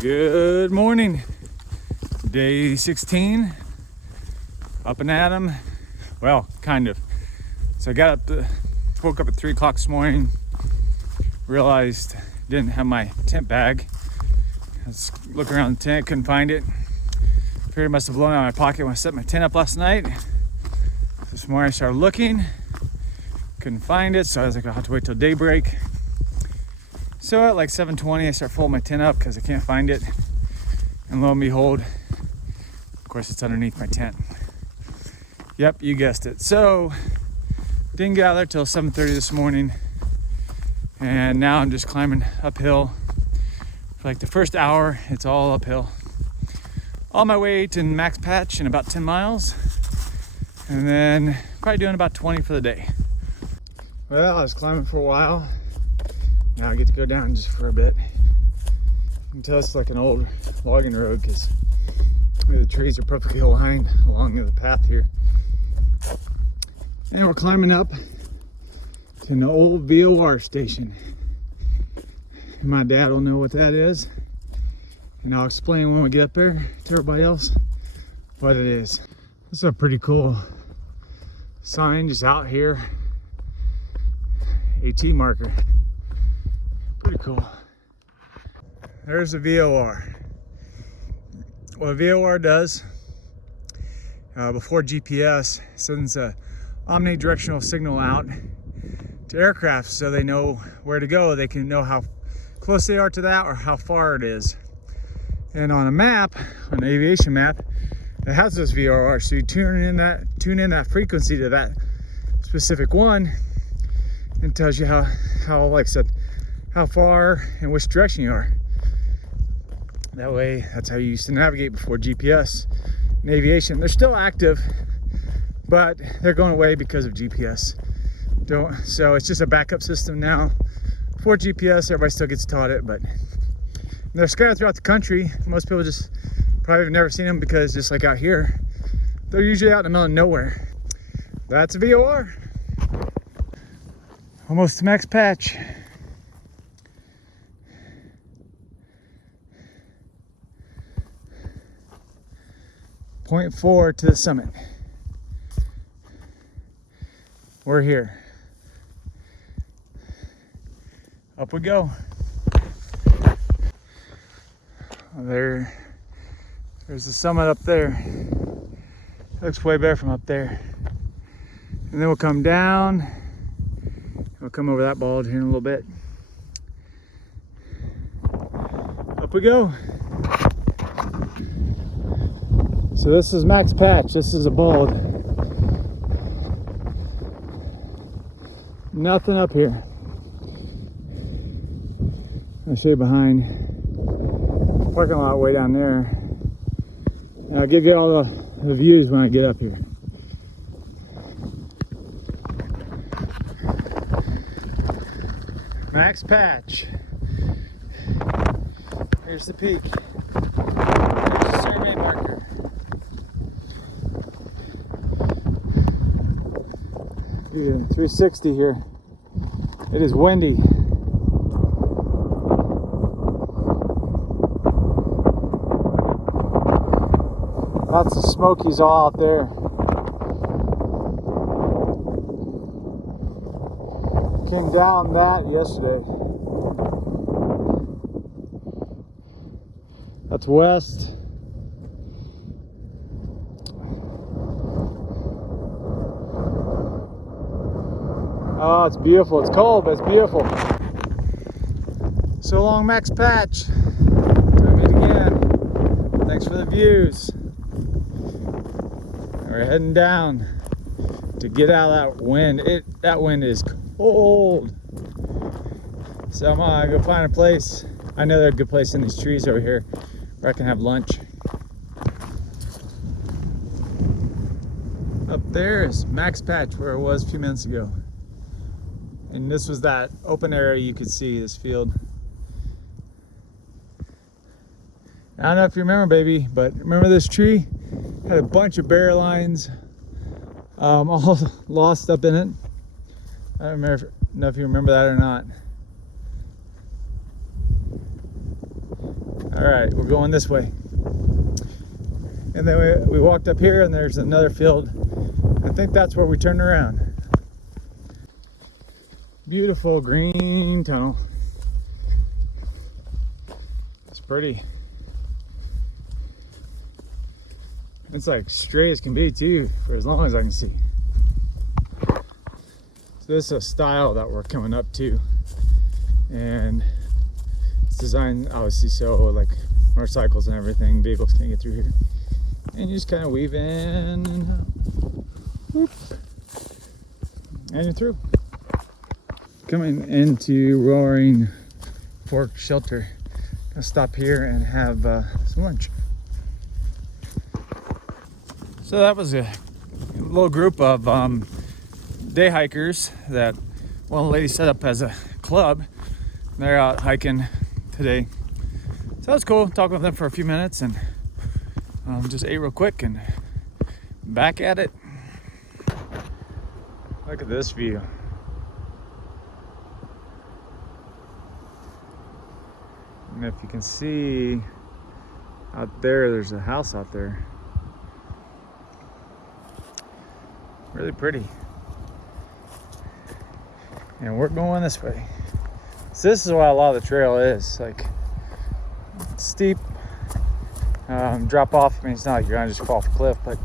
Good morning. Day 16. Up and at 'em. Well, kind of. So I woke up at 3 o'clock this morning. Realized didn't have my tent bag. I was looking around the tent, couldn't find it. Figured it must have blown out of my pocket when I set my tent up last night. This morning I started looking, couldn't find it, so I was like, I'll have to wait till daybreak. So at like 7:20, I start folding my tent up because I can't find it. And lo and behold, of course, it's underneath my tent. Yep, you guessed it. So didn't get out there till 7:30 this morning. And now I'm just climbing uphill. For like the first hour, it's all uphill. On my way to Max Patch in about 10 miles. And then probably doing about 20 for the day. Well, I was climbing for a while. Now I get to go down just for a bit. You can tell it's like an old logging road because the trees are perfectly aligned along the path here. And we're climbing up to an old VOR station. My dad will know what that is. And I'll explain when we get up there to everybody else what it is. This is a pretty cool sign just out here. AT marker. Pretty cool. There's the VOR. What a VOR does, before GPS, sends a omnidirectional signal out to aircraft so they know where to go. They can know how close they are to that or how far it is. And on a map, an aviation map, it has this VOR. So you tune in that frequency to that specific one, and it tells you how like I said, how far and which direction you are. That way, that's how you used to navigate before GPS in aviation. They're still active, but they're going away because of GPS. So it's just a backup system now. For GPS, everybody still gets taught it, but they're scattered throughout the country. Most people just probably have never seen them because just like out here, they're usually out in the middle of nowhere. That's a VOR. Almost to Max Patch. 0.4 to the summit. We're here. Up we go. There's the summit up there. Looks way better from up there. And then we'll come down. We'll come over that bulge here in a little bit. Up we go. So this is Max Patch. This is a bulge. Nothing up here. I'll show you behind. Parking lot way down there. And I'll give you all the views when I get up here. Max Patch. Here's the peak. There's the survey marker. You're 360 here. It is windy. That's the Smokies all out there. Came down that yesterday. That's west. Oh, it's beautiful. It's cold, but it's beautiful. So long, Max Patch. Till we meet again. Thanks for the views. We're heading down to get out of that wind. That wind is cold. So I'm gonna go find a place. I know there's a good place in these trees over here where I can have lunch. Up there is Max Patch, where it was a few minutes ago. And this was that open area you could see, this field. I don't know if you remember, baby, but remember this tree? Had a bunch of bear lines all lost up in it. I don't know if you remember that or not. All right, we're going this way. And then we walked up here and there's another field. I think that's where we turned around. Beautiful green tunnel. It's pretty. It's like straight as can be too, for as long as I can see. So this is a style that we're coming up to. And it's designed obviously so like motorcycles and everything, vehicles can't get through here. And you just kind of weave in and out. Whoop. And you're through. Coming into Roaring Fork Shelter. Gonna stop here and have some lunch. So that was a little group of day hikers that one lady set up as a club. They're out hiking today. So that was cool, talking with them for a few minutes and just ate real quick and back at it. Look at this view. And if you can see out there, there's a house out there. Really pretty. And we're going this way. So this is what a lot of the trail is. Like, it's steep. Drop off. I mean, it's not like you're gonna just fall off a cliff, but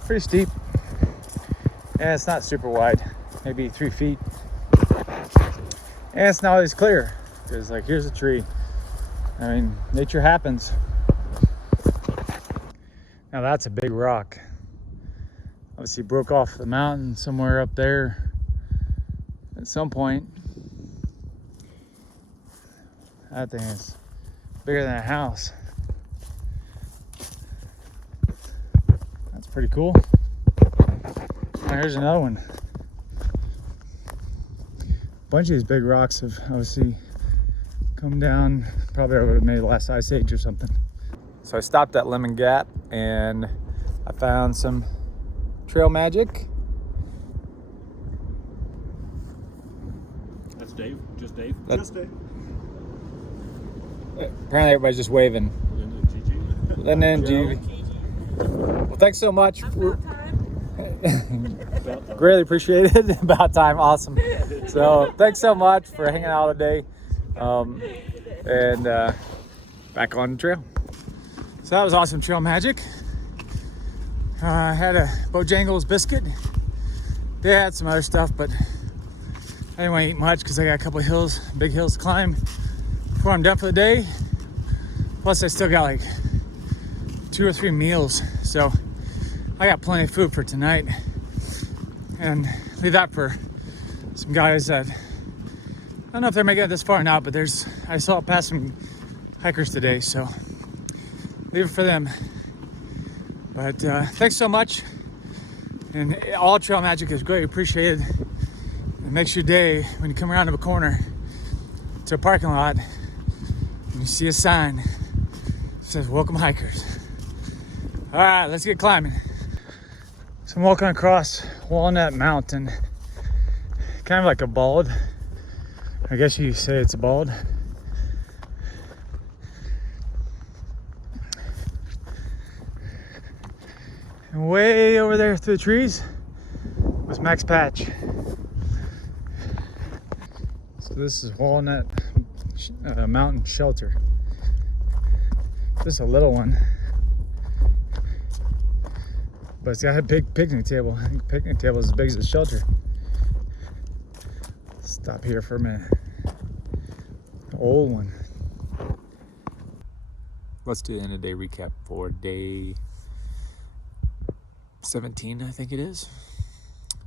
pretty steep. And it's not super wide, maybe 3 feet. And it's not always clear, because like here's a tree. I mean, nature happens. Now that's a big rock. Obviously broke off the mountain somewhere up there at some point. That thing is bigger than a house. That's pretty cool. Oh, here's another one. A bunch of these big rocks have obviously come down probably over maybe the last ice age or something. So I stopped at Lemon Gap and I found some trail magic. That's Dave. Just Dave. Just Dave. Apparently everybody's just waving. Linda and Gigi. Well, thanks so much. Greatly appreciated. About time. Awesome. So thanks so much for hanging out today. And back on the trail. So that was awesome trail magic. I had a Bojangles biscuit. They had some other stuff, but I didn't want to eat much because I got a couple of hills, big hills to climb before I'm done for the day. Plus I still got like 2 or 3 meals. So I got plenty of food for tonight. And leave that for some guys that, I don't know if they're making it this far or not, but I saw past some hikers today, so leave it for them. But thanks so much. And all trail magic is greatly appreciated. It makes your day when you come around to a corner to a parking lot and you see a sign that says welcome hikers. All right, let's get climbing. So I'm walking across Walnut Mountain, kind of like a bald. I guess you say it's a bald. And way over there through the trees was Max Patch. So this is Walnut Mountain Shelter. This is a little one, but it's got a big picnic table. I think the picnic table is as big as the shelter. Stop here for a minute. The old one. Let's do the end of day recap for day 17, I think it is.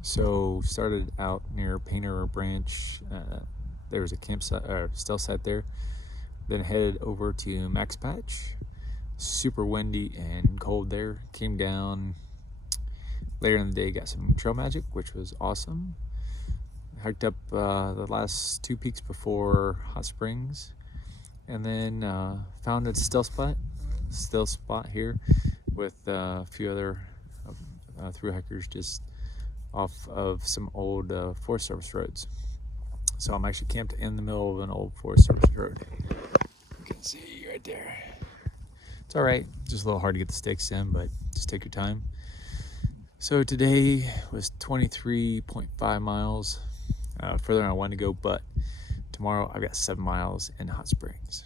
So started out near Painter Branch. There was a campsite or still site there. Then headed over to Max Patch. Super windy and cold there. Came down later in the day, got some trail magic, which was awesome. Hiked up the last 2 peaks before Hot Springs, and then found a still spot here with a few other through hikers just off of some old Forest Service roads. So I'm actually camped in the middle of an old Forest Service road. Okay. See right there. It's all right. Just a little hard to get the stakes in, but just take your time. So today was 23.5 miles further than I wanted to go, but tomorrow I've got 7 miles in Hot Springs.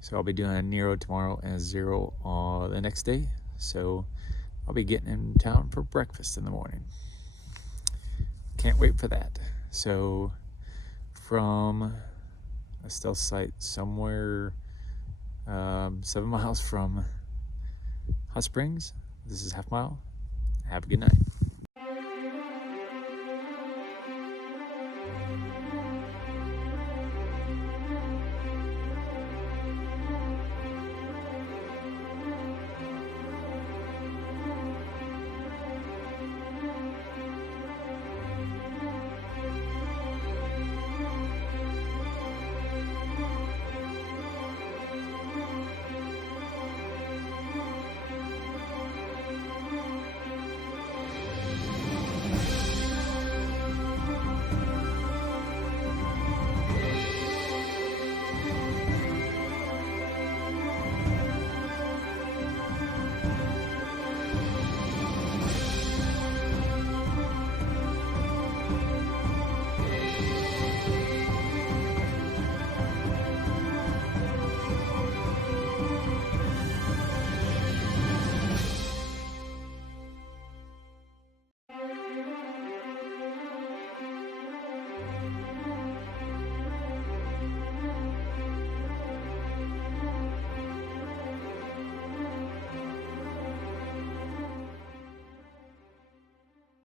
So I'll be doing a Nero tomorrow and a 0 the next day. So I'll be getting in town for breakfast in the morning. Can't wait for that. So from a stealth site somewhere 7 miles from Hot Springs, this is Half Mile. Have a good night.